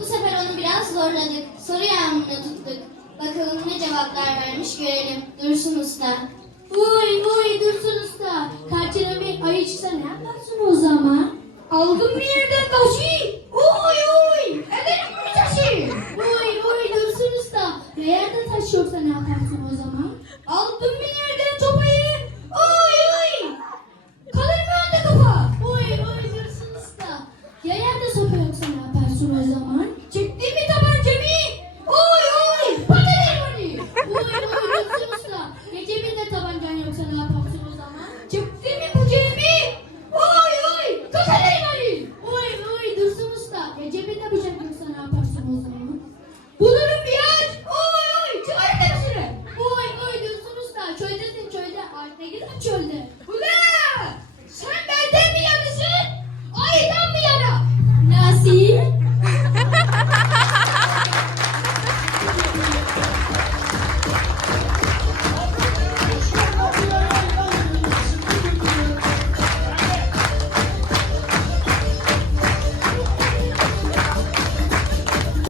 Bu sefer onu biraz zorladık. Soru yağmuruna tuttuk. Bakalım ne cevaplar vermiş görelim. Dursun Usta. Vuy vuy Dursun Usta. Kartelemi ayı çıksa ne yaparsın o zaman? Aldım bir yerden taşı. Uy uy. Ederim bu taşı. Uy uy Dursun Usta. Ve yerde taş yoksa ne yaparsın o zaman? Aldım bir yerden olsun o zaman. Çektin mi tabancamı? Oy oy! Bana ver! Oy oy Rıfsın Usta! Ne cebinde tabancan yoksa ne yaparsın o zaman? Çektin mi bu cebi? Oy oy! Kaça ver! Oy oy Dursun Usta! Ne cebinde bıçak yoksa ne yaparsın o zaman? Bulurum bir yer! Oy oy! Çıkarın hepsini! Oy oy Dursun Usta! Çöldesin çölde! Ay ne güzel çölde!